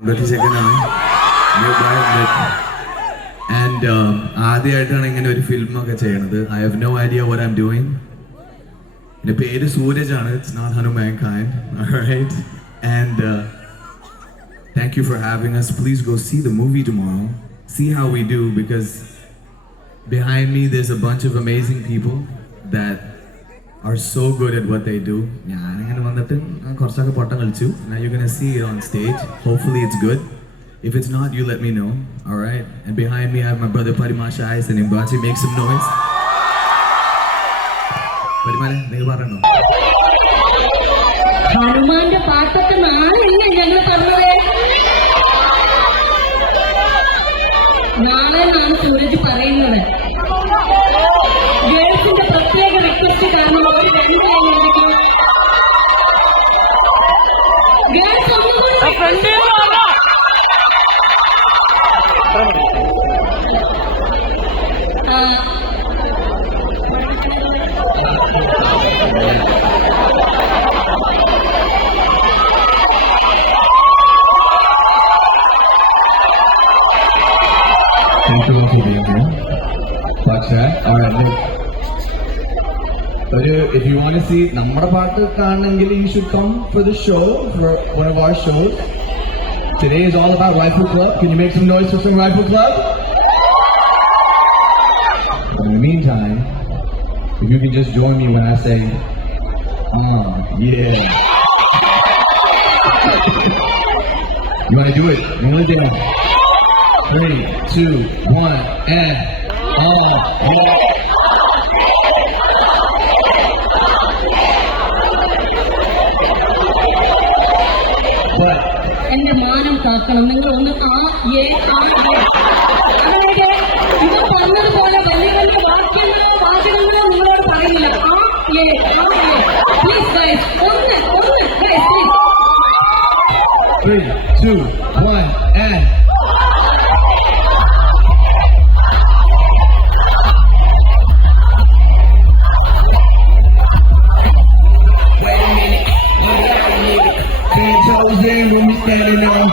And ആദ്യമായിട്ടാണ് ഇങ്ങനെ ഒരു ഫിലിം ഒക്കെ ചെയ്യണത്. I have no idea what I'm doing. എൻ്റെ പേര് സൂരജ് ആണ്. It's not Hanuman Khan. All right. And thank you for having us. Please go see the movie tomorrow. See how we do, because behind me there's a bunch of amazing people that are so good at what they do. ഞാനിങ്ങനെ വന്നിട്ട് കുറച്ചൊക്കെ പൊട്ടം കളിച്ചു. Now you're gonna see it on stage. Hopefully it's good. If it's not, you let me know. All right. And behind me I have my brother Parimasha Ice and Imbachi. Make some noise. Parimale, നിങ്ങൾ പറയണോ? ഹനുമാന്റെ പാട്ടൊക്കെ നാളെയല്ലേ ഞങ്ങൾ പറഞ്ഞത്? നാളെ നാം സൂരജ് പറയുന്നത് ഗേൾസിന്റെ പ്രത്യേക റിക്വസ്റ്റ് കാരണം ഒരു രണ്ടായിരിക്കും. Girls Thank you all for being here. All right, look. If you want to see നമ്മുടെ പാട്ട് കാണണമെങ്കിൽ you should come for the show, for one of our shows. Today is all about Rifle Club. Can you make some noise for some Rifle Club? In the meantime, if you can just join me when I say, yeah. You want to do it? You want to dance? 3, 2, 1, and yeah. What? എന്റെ മാനം കാക്കണം. നിങ്ങൾ ഒന്ന് അതായത് ഇത് പറഞ്ഞതുപോലെ വലിയ വലിയ വാക്യങ്ങളോ വാചകങ്ങളോ നിങ്ങളോട് പറയില്ല. പ്ലീസ് ഗൈസ്, ഒന്ന് ഗൈസ്, 3, 2, 1, and wait a minute, 10 toes in when we standing on